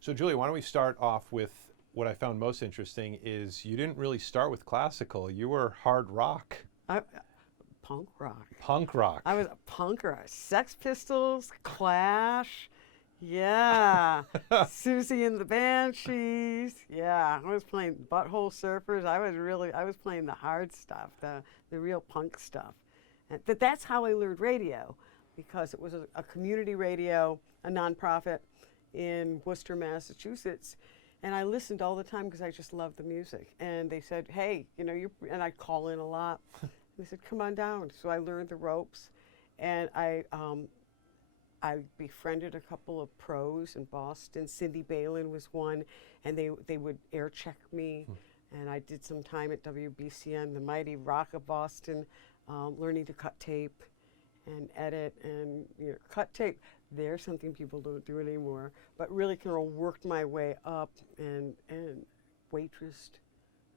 So Julia, why don't we start off with what I found most interesting is you didn't really start with classical. You were hard rock, I, Punk rock. punk rock. I was a punker. Sex Pistols, Clash, yeah. Susie and the Banshees, yeah. I was playing Butthole Surfers. I was playing the hard stuff, the real punk stuff. And that's how I learned radio, because it was a community radio, a nonprofit in Worcester, Massachusetts. And I listened all the time because I just loved the music. And they said, hey, and I'd call in a lot. They said, come on down. So I learned the ropes, and I befriended a couple of pros in Boston. Cindy Balin was one, and they would air check me. And I did some time at WBCN, the mighty Rock of Boston, learning to cut tape and edit and cut tape. There's something people don't do anymore, but really kind of worked my way up and waitressed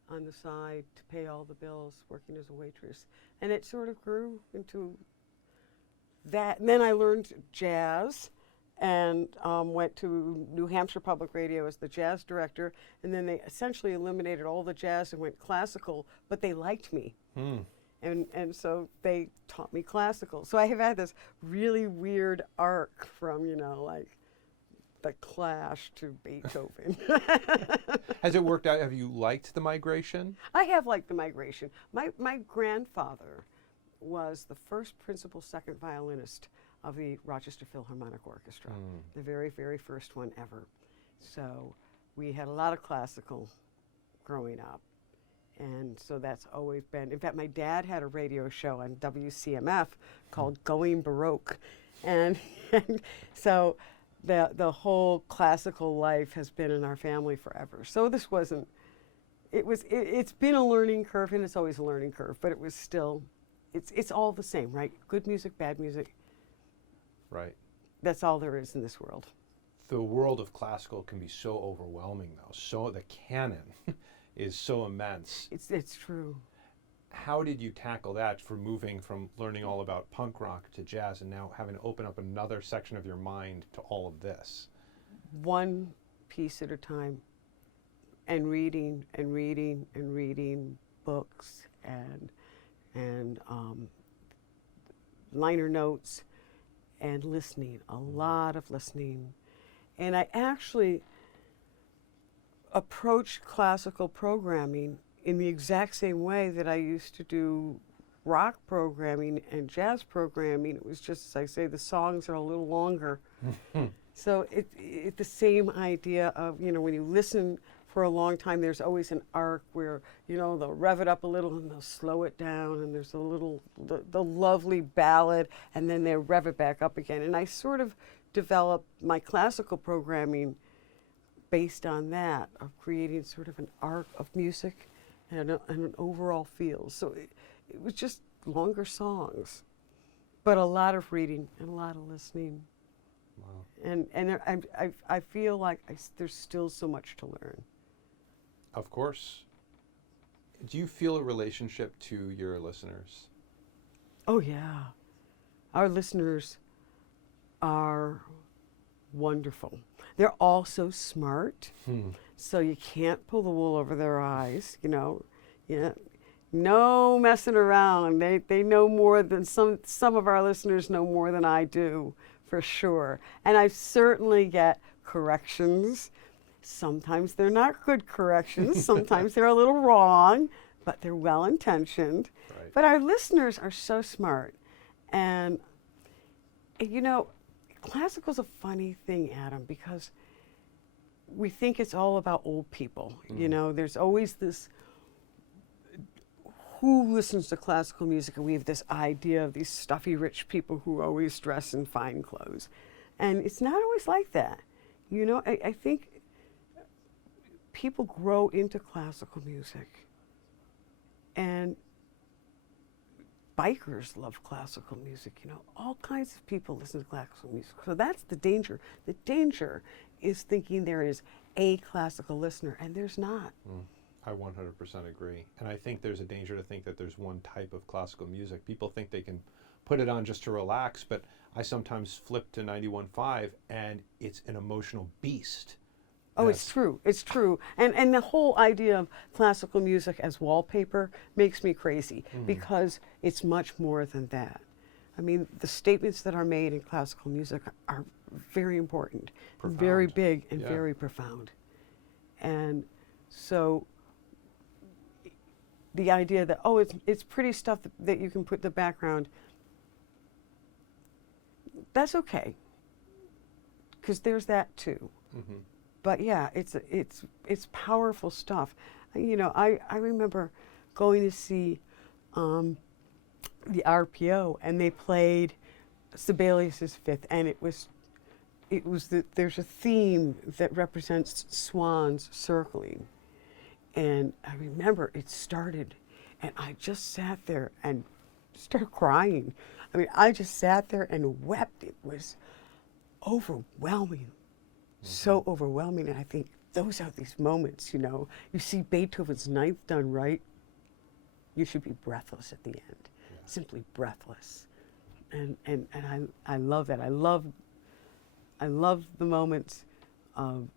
on the side to pay all the bills, working as a waitress. And it sort of grew into that. And then I learned jazz and went to New Hampshire Public Radio as the jazz director. And then they essentially eliminated all the jazz and went classical, but they liked me. And so they taught me classical. So I have had this really weird arc from, like the Clash to Beethoven. Has it worked out? Have you liked the migration? I have liked the migration. My grandfather was the first principal second violinist of the Rochester Philharmonic Orchestra, the very, very first one ever. So we had a lot of classical growing up. And so that's always been, in fact, my dad had a radio show on WCMF called Going Baroque. And so the whole classical life has been in our family forever. So this wasn't, it's been a learning curve, and it's always a learning curve, but it was still, it's all the same, right? Good music, bad music. Right. That's all there is in this world. The world of classical can be so overwhelming, though. So the canon is so immense. It's true. How did you tackle that for moving from learning all about punk rock to jazz and now having to open up another section of your mind to all of this? One piece at a time, and reading and reading and reading books and liner notes and listening, a lot of listening. And I actually approached classical programming in the exact same way that I used to do rock programming and jazz programming. It was just, as I say, the songs are a little longer. So it's the same idea of, when you listen for a long time, there's always an arc where, they'll rev it up a little and they'll slow it down, and there's the lovely ballad, and then they rev it back up again. And I sort of developed my classical programming based on that, of creating sort of an arc of music and an overall feel. So it was just longer songs, but a lot of reading and a lot of listening. Wow. And I feel like there's still so much to learn. Of course. Do you feel a relationship to your listeners? Oh yeah, our listeners are wonderful. They're all so smart, so you can't pull the wool over their eyes, Yeah, no messing around. They know more than some of our listeners know more than I do, for sure. And I certainly get corrections. Sometimes they're not good corrections. Sometimes they're a little wrong, but they're well intentioned. Right. But our listeners are so smart. And classical's a funny thing, Adam, because we think it's all about old people. There's always this, who listens to classical music, and we have this idea of these stuffy rich people who always dress in fine clothes. And it's not always like that. I think people grow into classical music, and bikers love classical music. All kinds of people listen to classical music. So that's the danger. The danger is thinking there is a classical listener, and there's not. I 100% agree. And I think there's a danger to think that there's one type of classical music. People think they can put it on just to relax, but I sometimes flip to 91.5 and it's an emotional beast Oh, it's Yes. true. It's true. And the whole idea of classical music as wallpaper makes me crazy because it's much more than that. I mean, the statements that are made in classical music are very important, very Profound. big, and Yeah. very profound. And so the idea that, oh, it's pretty stuff that you can put in the background, that's okay, because there's that too. Hmm. But yeah, it's powerful stuff. You know, I remember going to see the RPO, and they played Sibelius's Fifth, and there's a theme that represents swans circling, and I remember it started, and I just sat there and started crying. I mean, I just sat there and wept. It was overwhelming. So overwhelming, and I think those are these moments, you know. You see Beethoven's Ninth done right, you should be breathless at the end, simply breathless, and I love that. I love the moments of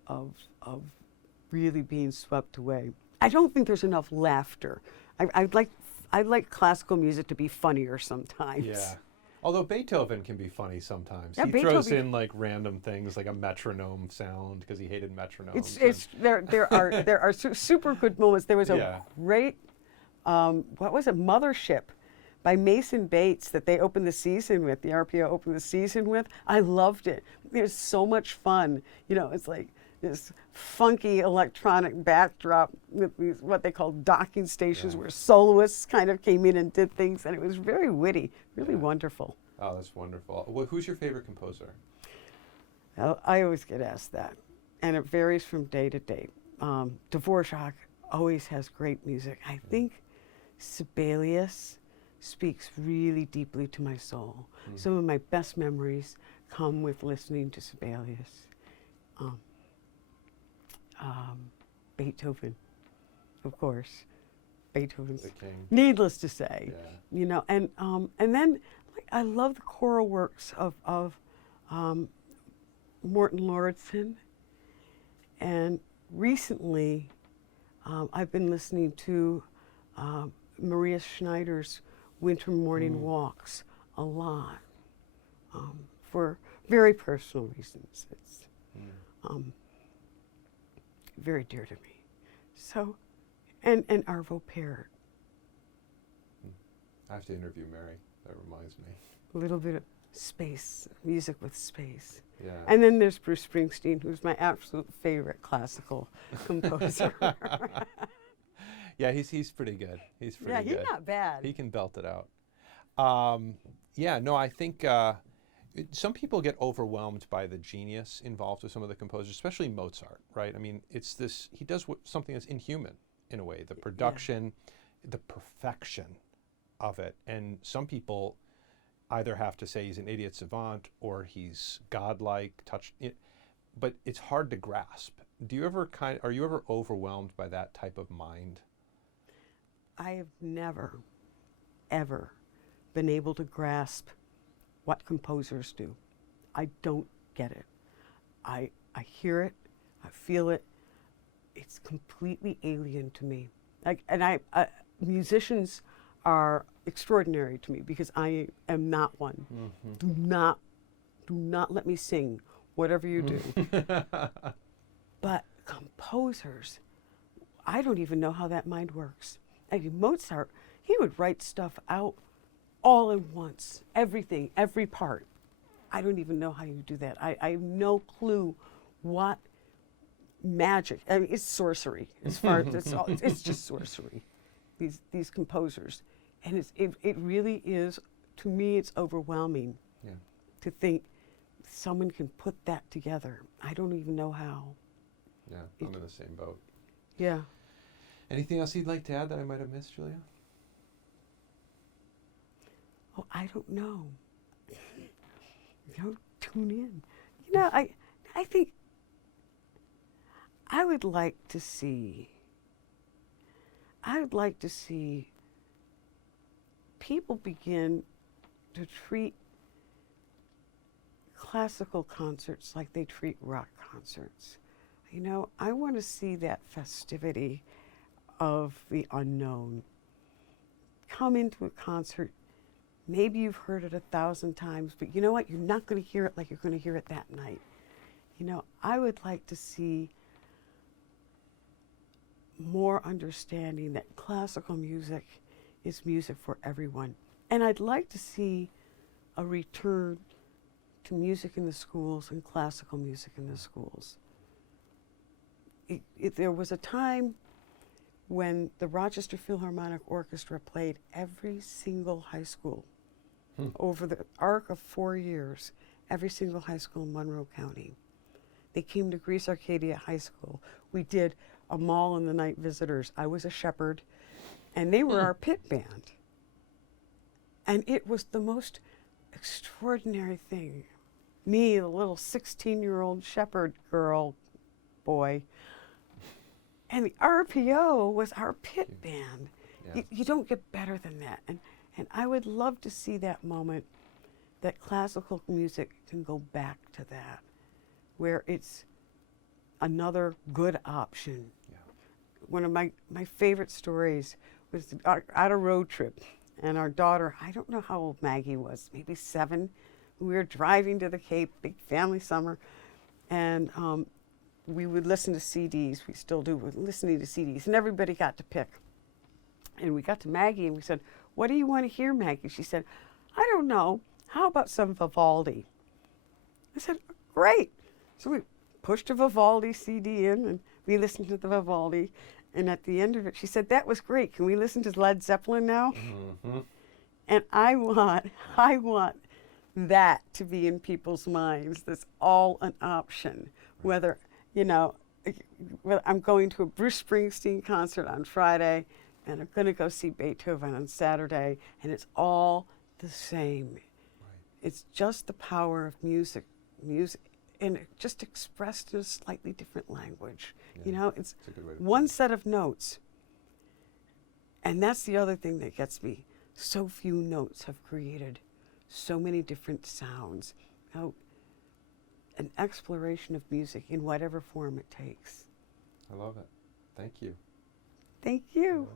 really being swept away. I don't think there's enough laughter. I'd like classical music to be funnier sometimes. Yeah. Although Beethoven can be funny sometimes. Yeah, He throws Beethoven- in like random things like a metronome sound because he hated metronomes. There are super good moments. There was a Yeah. great what was it, Mothership by Mason Bates that they opened the season with, the RPO opened the season with. I loved it. It was so much fun. You know, it's like this funky electronic backdrop with these, what they call docking stations, where soloists kind of came in and did things, and it was very witty, really wonderful. Oh, that's wonderful. Who's your favorite composer? I always get asked that, and it varies from day to day. Dvorak always has great music. I think Sibelius speaks really deeply to my soul. Some of my best memories come with listening to Sibelius. Beethoven, of course. Beethoven's The king. needless to say, Yeah. you know, and then like, I love the choral works of Morton Lauridsen, and recently I've been listening to Maria Schneider's Winter Morning Walks a lot for very personal reasons. It's very dear to me. So, and Arvo Pärt, I have to interview Mary. That reminds me. a little bit of space, music with space. Yeah. And then there's Bruce Springsteen, who's my absolute favorite classical composer. Yeah, he's pretty good. He's pretty Yeah, good. he's not bad. He can belt it out. Yeah, no, I think some people get overwhelmed by the genius involved with some of the composers, especially Mozart, right? I mean, it's this, he does something that's inhuman in a way, the production, the perfection of it. And some people either have to say he's an idiot savant or he's godlike, but it's hard to grasp. Are you ever overwhelmed by that type of mind? I have never, ever been able to grasp what composers do. I don't get it. I hear it, I feel it. It's completely alien to me. Musicians are extraordinary to me because I am not one. Do not let me sing, whatever you do. But composers, I don't even know how that mind works. I mean, Mozart, he would write stuff out all at once, everything, every part. I don't even know how you do that. I have no clue what magic. I mean, it's sorcery. As far as it's just sorcery. These composers, and it really is. To me, it's overwhelming. Yeah. To think someone can put that together. I don't even know how. Yeah, I'm in the same boat. Yeah. Anything else you'd like to add that I might have missed, Julia? Oh, I don't know. You know, tune in. You know, I think I would like to see people begin to treat classical concerts like they treat rock concerts. you know, I want to see that festivity of the unknown. Come into a concert, maybe you've heard it 1,000 times, but you know what? You're not going to hear it like you're going to hear it that night. You know, I would like to see more understanding that classical music is music for everyone. And I'd like to see a return to music in the schools and classical music in the schools. There was a time when the Rochester Philharmonic Orchestra played every single high school over the arc of 4 years, every single high school in Monroe County. They came to Greece Arcadia High School. We did a Mall in the Night Visitors. I was a shepherd, and they were our pit band. And it was the most extraordinary thing. Me, the little 16-year-old shepherd girl, boy, and the RPO was our pit band. Yeah. You don't get better than that. And I would love to see that moment that classical music can go back to that, where it's another good option. Yeah. One of my favorite stories was at a road trip, and our daughter, I don't know how old Maggie was, maybe 7. We were driving to the Cape, big family summer, and we would listen to CDs. We still do. We're listening to CDs, and everybody got to pick. And we got to Maggie, and we said, "What do you want to hear, Maggie?" She said, "I don't know. How about some Vivaldi?" I said, "Great." So we pushed a Vivaldi CD in, and we listened to the Vivaldi. And at the end of it, she said, "That was great. Can we listen to Led Zeppelin now?" Mm-hmm. And I want that to be in people's minds. That's all an option. Whether, you know, whether I'm going to a Bruce Springsteen concert on Friday, and I'm going to go see Beethoven on Saturday, and it's all the same. Right. It's just the power of music, and just expressed in a slightly different language. Yeah. You know, it's one set of notes. And that's the other thing that gets me. So few notes have created so many different sounds. You know, an exploration of music in whatever form it takes. I love it. Thank you. Thank you.